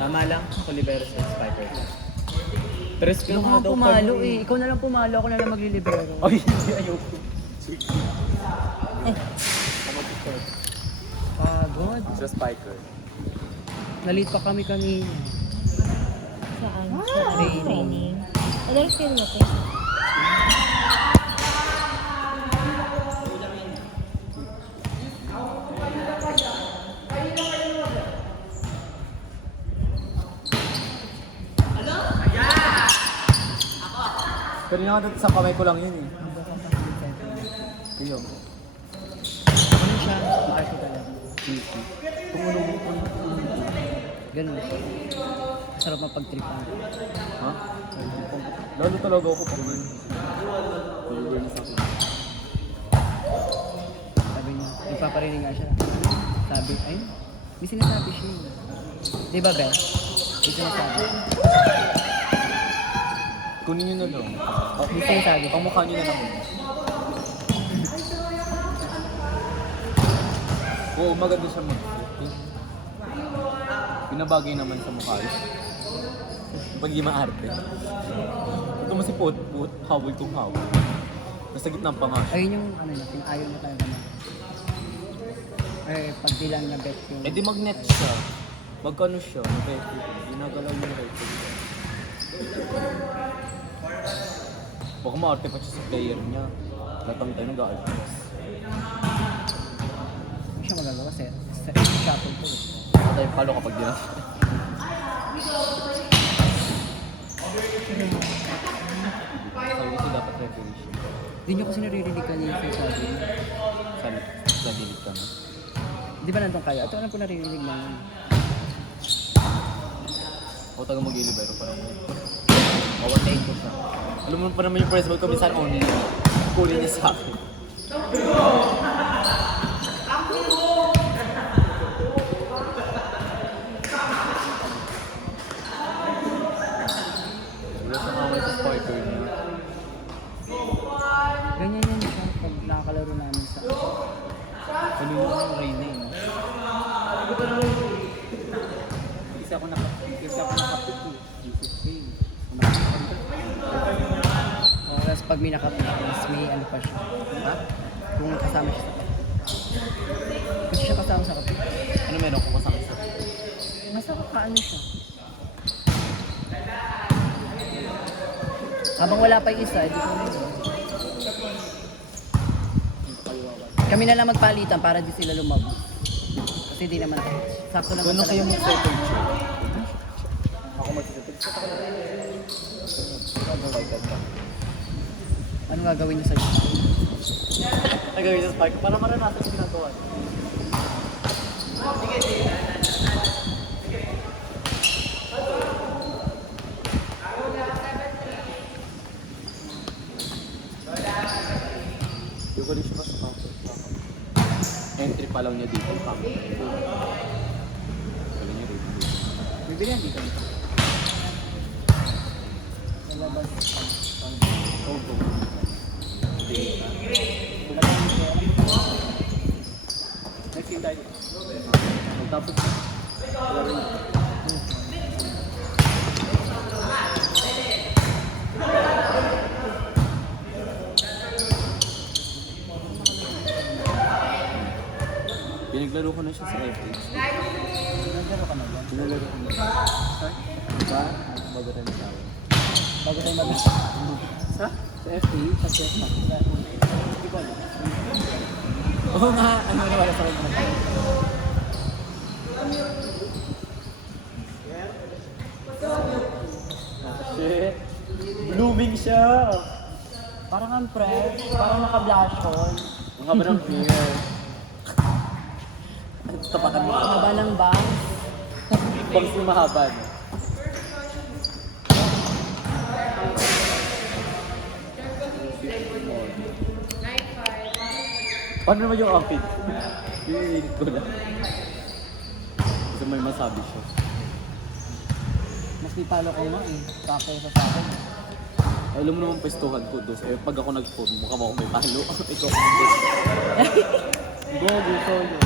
Tama lang, Oliveros and Spiker. Tres ka Ikaw nga nga daw pumalo pag- eh. Ikaw na lang pumalo, ako na lang maglilibero. Ay, hindi, ayoko. Pagod. Sa Spiker. Nalit pa kami kanina. Saan? Ah, Sa training. Ano rin feel mo ko? Pero nga sa kamay ko lang yun eh. Ayun. Ano siya? Bakit ko talaga? Kung ano mo kung Ganun. Sarap mapagtripan. ha? Lalo talaga ako pag yun. Sabi niya, nagpaparinig nga siya. Sabi, ay, may sinasabi siya eh. Di ba, Bel? May sinasabi. Kunin nyo na lang. May sinasabi. Pamukha nyo na lang. Oo, maganda siya mag-fit. Pinabagay naman sa mukha yun. Pag di maarte. Ito mo si Put, hawal kong hawal. Nasa gitna pa nga siya. Ayun yung ano natin, ayaw na tayo naman. Ay, pag bilang na bet yung... Eh di mag-net siya. Magkano siya? Mag-record. Ginagalaw yung record. Baka maarte pa siya sa player niya. Latang tayo nag-a-adjust. Hindi siya magagawa, sir. Shuttle to eh. Patay palo kapag di na. Sabi ko dapat referee siya. Hindi niyo kasi naririnig kanina sa sabi niya. Sa dilit ka na. Di ba nandun kayo? Ito alam ko naririnig lang yun. Ako taga mag-ilibero pa lang. Mawatayin ko siya. Alam mo pa naman yung first ball ko minsan online. Kunin niya sa akin. Wala siyang away sa spiker niya. Ganyan yan siya pag nakakalaro namin sa... Kanina ko yung Reyna eh. Isa ako nakapit eh. Tapos pag may nakapitas, may ano pa siya. Ha? Kung kasama siya sa kapit. Kasi siya kasama sa kapit. Ano meron ko kasama sa? Nasa kaano siya. Habang wala pa yung isa, hindi ko na yun. Kami na lang magpalitan para di sila lumabas. Kasi di naman sakto naman Kung kayo talaga. mag-settle siya. Ako mag-settle. Ano gagawin niyo sa'yo? Nagawin sa spike para maranasan sa ginagawa. Yung ko rin siya pa sa counter. Entry pa lang niya dito. Counter. Sabi niya rin. Bibilihan dito. Sa labas. Go, go. Next game tayo. Tapos, wala rin. Pinaglaro ko na siya sa FX. Naglaro ka na ba? Pinaglaro ko na. Diba? Bago tayo mag-away. Bago tayo mag Sa? Sa FT, sa chess na. Hindi ko alam. Oo nga, ano na wala sa kanya. Shit. Blooming siya. Parang ang fresh, parang naka-blush on. Ang haba ng hair. Tapakan mo. Ang haba ng bangs. Bangs yung mahaba. No? Paano naman yung outfit? Iinit ko lang. Kasi may masabi siya. Mas nipalo ko nga eh. Kakaya sa akin. Alam mo naman pestuhan ko dos. Eh pag ako nag-phone, mukha mo ako may palo. Ito ako nag-phone. Go, gusto nyo.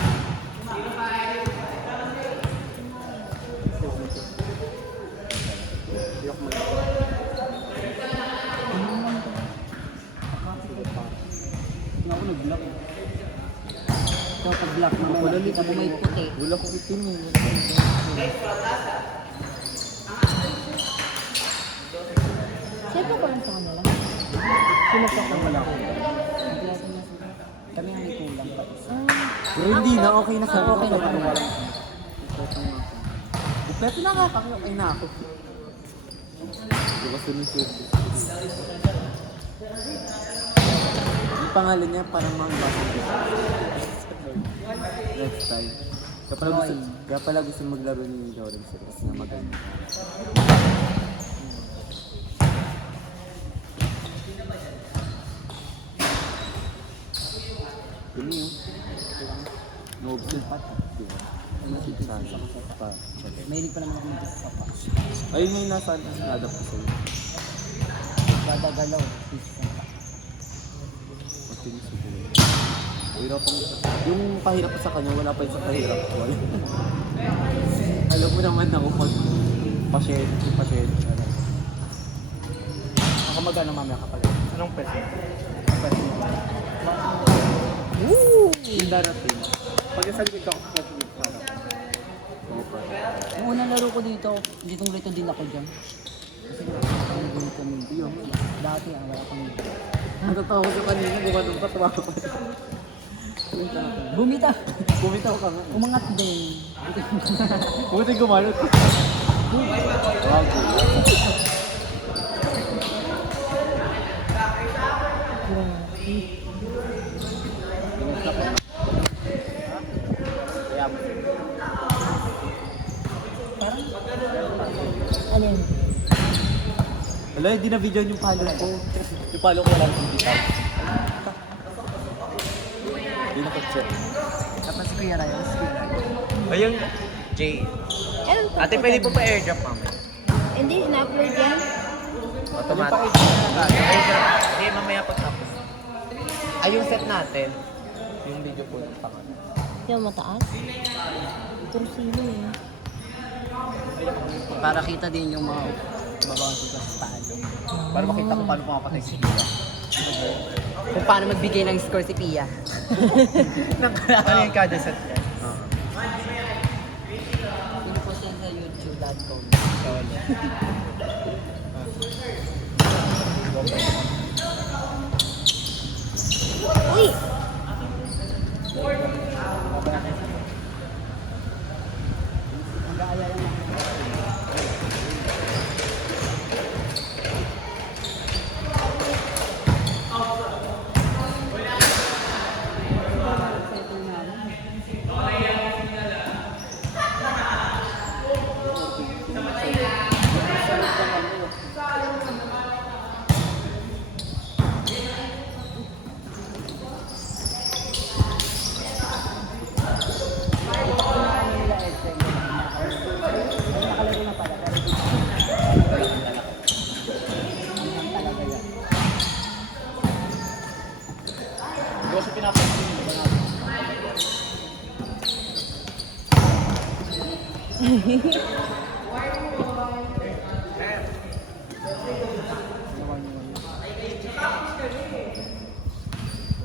Kita mo may puti. Wala ko itim eh. Siyempre ko lang sa kanila. Sino pa ka? Wala ko. Kami ang may kulang pa isa. Pero hindi na, okay na kami. Okay na kami. Kompleto na nga kami, okay na ako. Hindi ko sunod-sunod. Yung pangalan niya parang mga next time. Kaya pala gusto maglaro ni Lawrence kasi nga maganda. Yun yun. No-observe pa. Diba? Pa. Mahilig pa naman ako dito sa pa. Ayun yung nasa adapt ko sa'yo. Dadagalaw. Pagtingin siguro. Hirapan ko. Yung pahirap ko sa kanya, wala pa yung sa pahirap ko. Alam mo naman ako pag pasyente. Ako magana mamaya kapag. Anong pwede? Woo! Yung darating. Pag isang ko para. Yung unang laro ko dito, ditong rito din ako dyan. Kasi nagawin kami. Yun. Dati ang wala kami. Natatawa ko sa kanina, gumadong pa, tawa ko pa. Bumita! Kumitaw ka nga. Umangat din. Buti gumalot. Bago. Kaya mo. Ano yun? Wala, hindi na video yung palo ko. Yung palo ko wala nang video. Hindi na-check. Tapos si Kuya Ryan. Ayun, Jay. Anong pa? Ate, pwede po pa airdrop mamaya. Hindi, in-upload yan. Automatic. Airdrop. Hindi, mamaya pagtapos. Ay, yung set natin. Yung video po ng pangalan. Yung mataas. Pero sino eh? Para kita din yung mga babawang ko sa paano. Para makita ko paano pumapatay si Pia. Kung paano magbigay ng score si Pia. Ano yung kada set niya? Yung post yan sa youtube.com. Uy! Mag-aalala lang. Kasi pinapansin mo ba natin?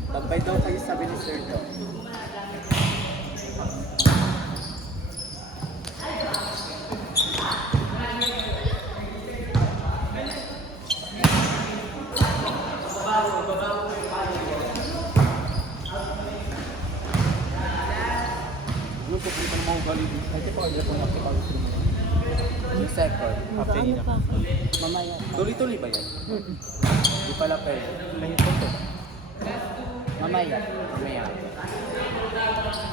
Tagbay daw kayo sabi ni Sir daw. Ano po kung ano mga ugali dito? Ay, pa order po na ako pag yung second. After Ano nila. pa ako? Mamaya. Tuloy-tuloy ba yan? Mm-mm. Di pala pwede. May ito po. Mamaya. Mamaya. Ganito na pala.